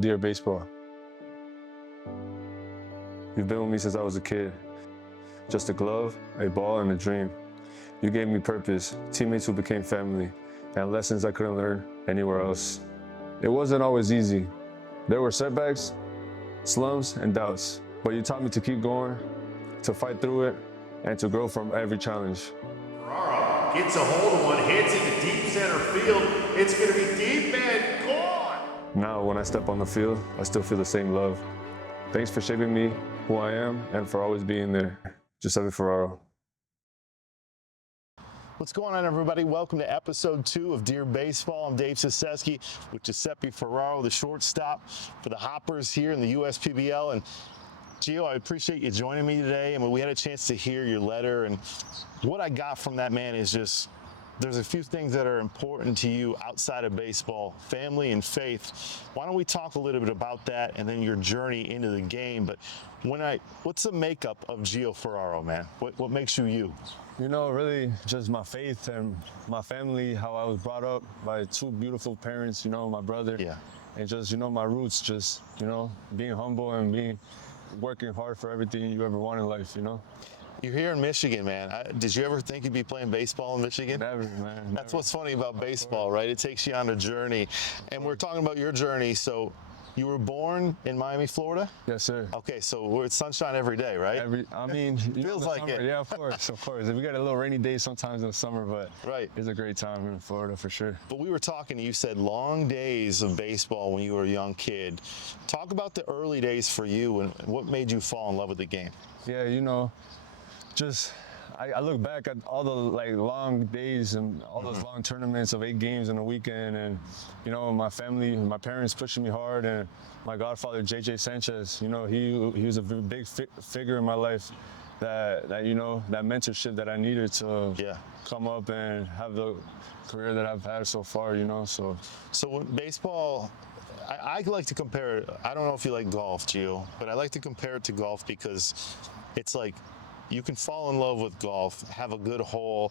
Dear baseball, you've been with me since I was a kid. Just a glove, a ball, and a dream. You gave me purpose, teammates who became family, and lessons I couldn't learn anywhere else. It wasn't always easy. There were setbacks, slumps, and doubts, but you taught me to keep going, to fight through it, and to grow from every challenge. Ferraro gets a hold of one, hits it to deep center field. It's going to be deep and gone. Now, when I step on the field, I still feel the same love. Thanks for shaping me who I am and for always being there. Gio Ferraro. What's going on, everybody? Welcome to episode 2 of Dear Baseball. I'm Dave Ciseski with Giuseppe Ferraro, the shortstop for the Hoppers here in the USPBL. And Gio, I appreciate you joining me today. I mean, we had a chance to hear your letter, and what I got from that, man, is just there's a few things that are important to you outside of baseball, family and faith. Why don't we talk a little bit about that and then your journey into the game? But what's the makeup of Gio Ferraro, man? What makes you you? You know, really just my faith and my family, how I was brought up by 2 beautiful parents, you know, my brother. Yeah. And just, you know, my roots, just, you know, being humble and working hard for everything you ever want in life, you know? You're here in Michigan, man. Did you ever think you'd be playing baseball in Michigan? Never, man. That's what's funny about baseball, right? It takes you on a journey. And we're talking about your journey. So you were born in Miami, Florida? Yes, sir. Okay, so it's sunshine every day, right? Feels like summer, it. Yeah, of course. We got a little rainy day sometimes in the summer, but right. It's a great time in Florida for sure. But we were talking, you said long days of baseball when you were a young kid. Talk about the early days for you and what made you fall in love with the game. Yeah, you know, just I look back at all the long days and all those long tournaments of 8 games in a weekend, and you know, my family, my parents pushing me hard, and my godfather JJ Sanchez, you know, he was a big figure in my life that you know, that mentorship that I needed to come up and have the career that I've had so far, you know. So when baseball, I like to compare it. I don't know if you like golf, Gio, but I like to compare it to golf because it's like you can fall in love with golf, have a good hole,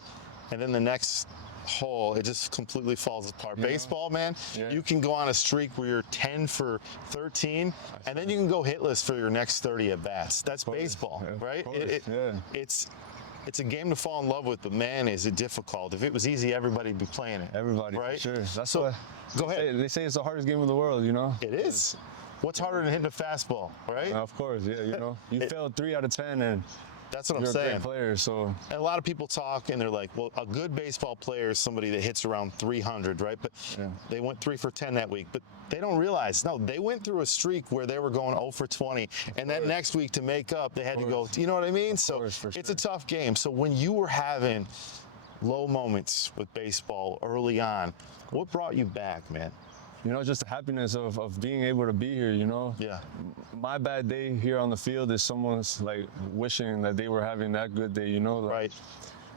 and then the next hole, it just completely falls apart. Yeah. Baseball, man, you can go on a streak where you're 10 for 13, and then you can go hitless for your next 30 at bats. That's baseball, right? It's a game to fall in love with, but man, is it difficult. If it was easy, everybody'd be playing it. Everybody, right? Sure. That's so. Go ahead. They say it's the hardest game in the world, you know. It is. What's harder than hitting a fastball, right? Of course, yeah. You know, you failed 3 out of 10, and that's what I'm you're saying. a great player, so. And a lot of people talk and they're like, well, a good baseball player is somebody that hits around 300, right? But they went 3 for 10 that week. But they don't realize, no, they went through a streak where they were going 0 for 20. And that next week to make up, they had to go, you know what I mean? So it's a tough game. So when you were having low moments with baseball early on, what brought you back, man? You know, just the happiness of being able to be here, you know? Yeah. My bad day here on the field is someone's, like, wishing that they were having that good day, you know? Right.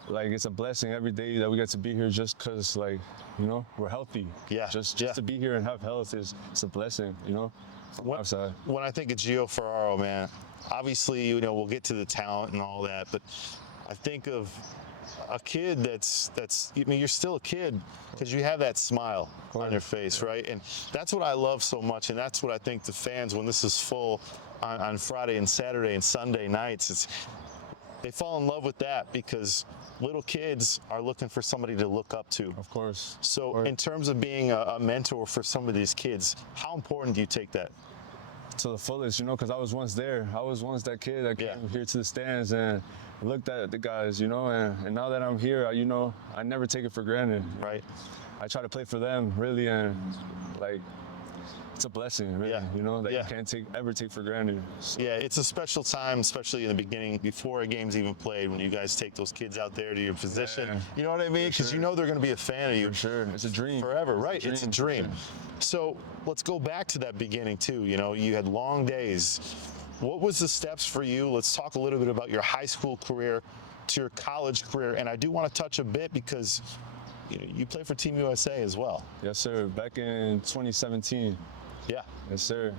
Like, it's a blessing every day that we get to be here just because, like, you know, we're healthy. Yeah. Just to be here and have health it's a blessing, you know? When I think of Gio Ferraro, man, obviously, you know, we'll get to the talent and all that, but I think of a kid that's I mean, you're still a kid because you have that smile on your face, right? And that's what I love so much, and that's what I think the fans, when this is full on Friday and Saturday and Sunday nights, they fall in love with that because little kids are looking for somebody to look up to. Of course. So in terms of being a mentor for some of these kids, how important do you take that? To the fullest, you know, because I was once there. I was once that kid that came here to the stands and looked at the guys, you know, and now that I'm here, you know, I never take it for granted. Right. I try to play for them, really, and, like, it's a blessing, really, you know, that you can't ever take for granted. So. Yeah, it's a special time, especially in the beginning, before a game's even played, when you guys take those kids out there to your position. Yeah. You know what I mean? Because you know they're going to be a fan of you. For sure. It's a dream. Forever, right? It's a dream. So let's go back to that beginning, too. You know, you had long days. What was the steps for you? Let's talk a little bit about your high school career to your college career. And I do want to touch a bit because, you know, you play for Team USA as well. Yes, sir. Back in 2017, Yeah, Yes, sir.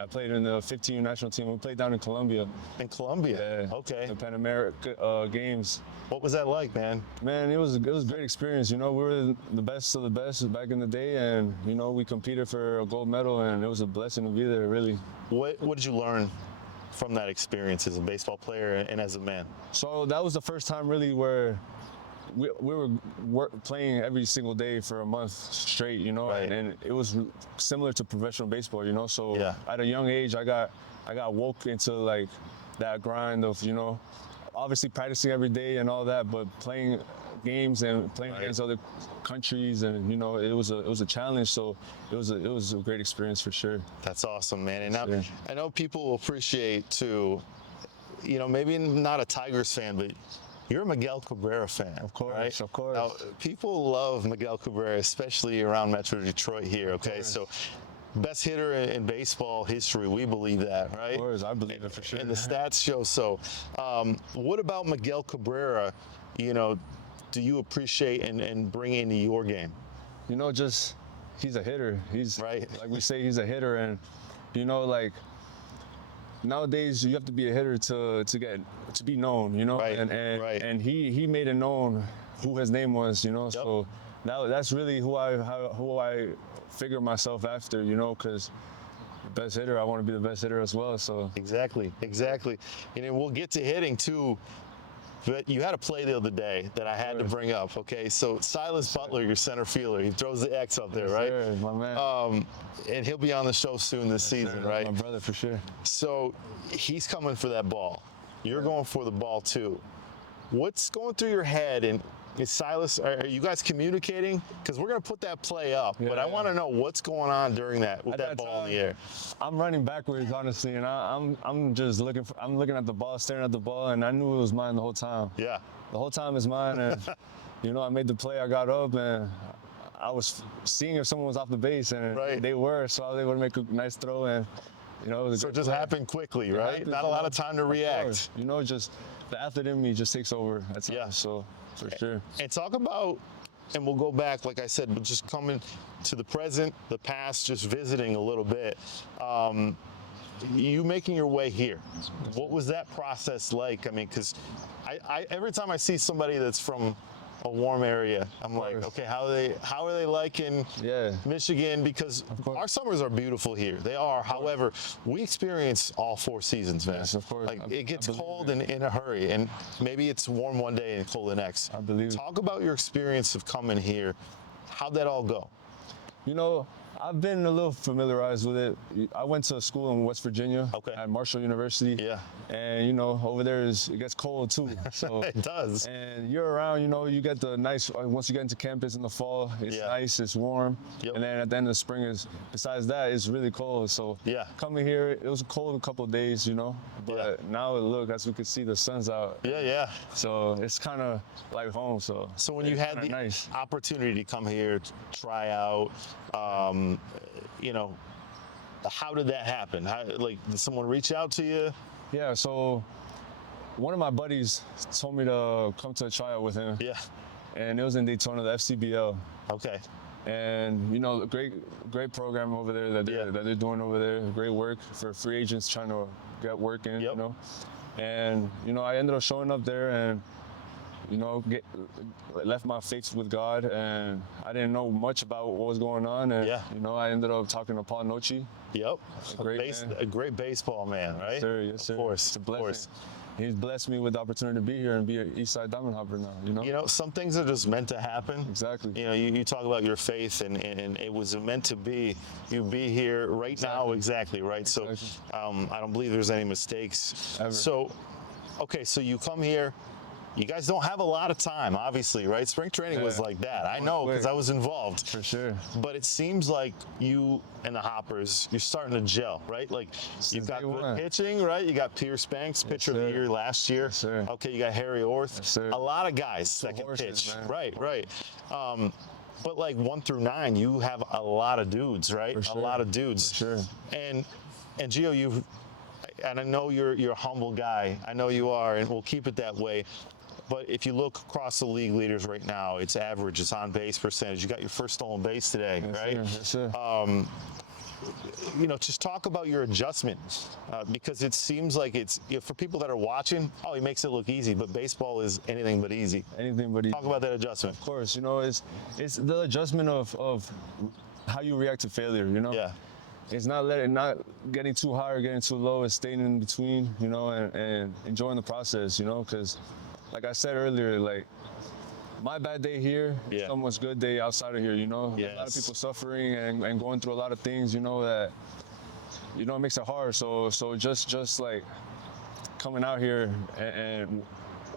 I played in the 15 national team. We played down in Colombia. in Colombia. Yeah, Okay. the Pan American Games. What was that like, man? Man, it was a great experience. You know, we were the best of the best back in the day, and you know, we competed for a gold medal, and it was a blessing to be there. Really. What did you learn from that experience as a baseball player and as a man? So that was the first time really where we were playing every single day for a month straight, you know, Right. and it was similar to professional baseball, you know. So Yeah. at a young age, I got woke into like that grind of, you know, obviously practicing every day and all that, but playing games and playing Right. against other countries, and you know, it was a challenge. So it was a great experience for sure. That's awesome, man. And now, Sure. I know people will appreciate too, you know, maybe not a Tigers fan, but you're a Miguel Cabrera fan. Of course, right? of course. Now, people love Miguel Cabrera, especially around Metro Detroit here, okay? course. So, best hitter in baseball history, we believe that, right? Of course, I believe it for sure. And the stats show so. What about Miguel Cabrera, you know, do you appreciate and bring into your game? You know, just he's a hitter. He's Right. like we say, he's a hitter, and you know, like nowadays you have to be a hitter to be known. You know, Right, and right. and he made it known who his name was. You know, so that's really who I figure myself after. You know, because the best hitter, I want to be the best hitter as well. So Exactly. And then we'll get to hitting too. But you had a play the other day that I had to bring up, okay? So Silas Butler, your center fielder, he throws the X up there, right? Sure, my man. And he'll be on the show soon this season, Sure, right? my brother for sure. So he's coming for that ball. You're going for the ball too. What's going through your head? And is Silas, are you guys communicating? Because we're going to put that play up, but I want to know what's going on during that with that ball in the air. I'm running backwards, honestly, and I'm just looking at the ball, staring at the ball, and I knew it was mine the whole time. Yeah. The whole time it's mine, and you know, I made the play. I got up, and I was seeing if someone was off the base, and Right. they were, so I was able to make a nice throw, and you know, it was a So it great just play. happened quickly, It right? happened, Not a you lot know, of time to of react. course. You know, just the athlete in me just takes over at times. Yeah. So for sure. And talk about, and we'll go back, like I said, but just coming to the present, the past, just visiting a little bit. You making your way here, what was that process like? I mean, because I every time I see somebody that's from a warm area, I'm like, course. okay, how are they liking Yeah. Michigan? Because course. our summers are beautiful here. They are. However, we experience all 4 seasons, man. Yes, of course. Like I it gets believe cold it. in a hurry, and maybe it's warm one day and cold the next. I believe it. Talk about your experience of coming here. How'd that all go? You know, I've been a little familiarized with it. I went to school in West Virginia Okay. at Marshall University. Yeah. And you know, over there it gets cold too. So It does. And you're around, you know, you get the nice. Once you get into campus in the fall, it's Yeah. nice, it's warm. Yep. And then at the end of the spring besides that, it's really cold. So Yeah. coming here, it was cold a couple of days, you know. But Yeah. now look, as we can see, the sun's out. Yeah. So it's kind of like home. So So when you it's had kinda the nice. opportunity to come here, to try out, you know, how did that happen? Like, did someone reach out to you? Yeah. So one of my buddies told me to come to a tryout with him. Yeah. And it was in Daytona, the FCBL. Okay. And you know, a great program over there that they're doing over there. Great work for free agents trying to get work in. Yep. You know, and you know, I ended up showing up there and you know, left my faith with God, and I didn't know much about what was going on. And Yeah. you know, I ended up talking to Paul Nochi. Yep. Great man. A great baseball man, right? Yes, sir. Yes, sir. Of course. It's a Of blessing. course. He's blessed me with the opportunity to be here and be an Eastside Diamond Hopper now. You know. You know, some things are just meant to happen. Exactly. You know, you talk about your faith, and it was meant to be. You be here right now, exactly, right? Exactly. So I don't believe there's any mistakes. Ever. So, okay, so you come here. You guys don't have a lot of time, obviously, right? Spring training was Yeah. like that. I know because quick. I was involved. For sure. But it seems like you and the Hoppers, you're starting to gel, right? Like you've got day good one. pitching, right? You got Pierce Banks, pitcher of the sir. year last year. Yes, sir. Okay, you got Harry Orth. Yes, sir. A lot of guys that can horses, pitch. man. Right. But like 1 through 9, you have a lot of dudes, right? For A sure. lot of dudes. For sure. And Gio, and I know you're a humble guy. I know you are, and we'll keep it that way. But if you look across the league leaders right now, it's average, it's on base percentage. You got your first stolen base today, Yes, right? Sir. Yes, sir. just talk about your adjustment because it seems like it's for people that are watching. Oh, he makes it look easy, but baseball is anything but easy. Anything but easy. Talk about that adjustment. Of course, it's the adjustment of how you react to failure. Yeah. It's not getting too high or getting too low. It's staying in between, and enjoying the process, because, like I said earlier, like my bad day here, Yeah. someone's good day outside of here. There's a lot of Yes. people suffering and going through a lot of things, that it makes it hard. So just like coming out here and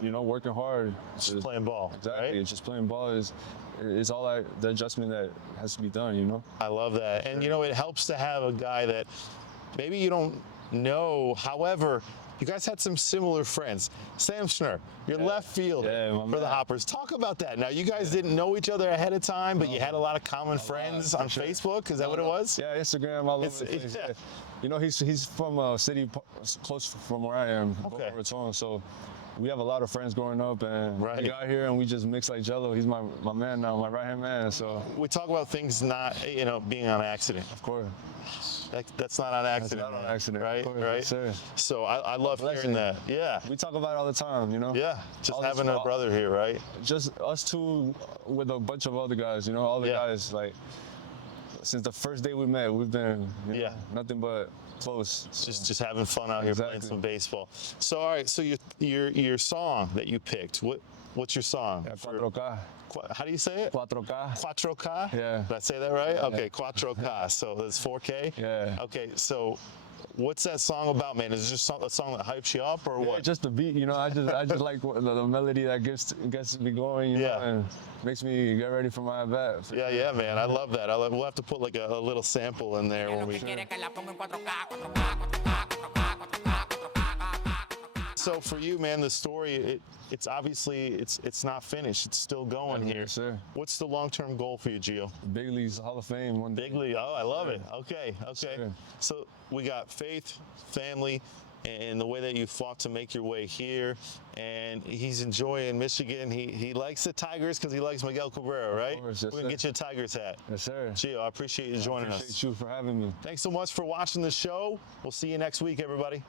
working hard. Just playing ball. Exactly. Right? Just playing ball is all the adjustment that has to be done. I love that. And it helps to have a guy that maybe you don't know. However, you guys had some similar friends. Sam Schnurr, your left fielder for the Hoppers. Talk about that. Now, you guys didn't know each other ahead of time, but you had a lot of common friends on Facebook. Is that what it was? Yeah, Instagram, all over the place. Yeah. He's from a city close from where I am, Boca Raton. So we have a lot of friends growing up, and we got here and we just mix like Jello. He's my man now, my right-hand man. So we talk about things not, being on accident. Of course. That's not on accident. That's not on accident. Right? Course, right. Yes, sir. So I love hearing that. Yeah. We talk about it all the time, Yeah. Just all having a brother here, right? Just us two with a bunch of other guys, all the guys, like, since the first day we met, we've been nothing but close. So. Just having fun out here playing some baseball. So all right, so your song that you picked, what's your song? Yeah, 4K. How do you say it? 4K. 4K? Yeah. Did I say that right? Okay, 4K. So that's 4K? Yeah. Okay, so what's that song about, man? Is it just a song that hypes you up or what? Just the beat, I just like the melody that gets me going, and makes me get ready for my at bat. Yeah, man. I love that. We'll have to put like a little sample in there when we. So for you, man, the story it's obviously it's not finished. It's still going here. Yes, sir. What's the long-term goal for you, Gio? Big Leagues, Hall of Fame one day. Big league. Oh, I love it. Okay. Sure. So we got faith, family, and the way that you fought to make your way here. And he's enjoying Michigan. He likes the Tigers because he likes Miguel Cabrera, right? Of course, yes, We're gonna get you a Tigers hat. Yes, sir. Gio, I appreciate you joining us. Appreciate you for having me. Thanks so much for watching the show. We'll see you next week, everybody.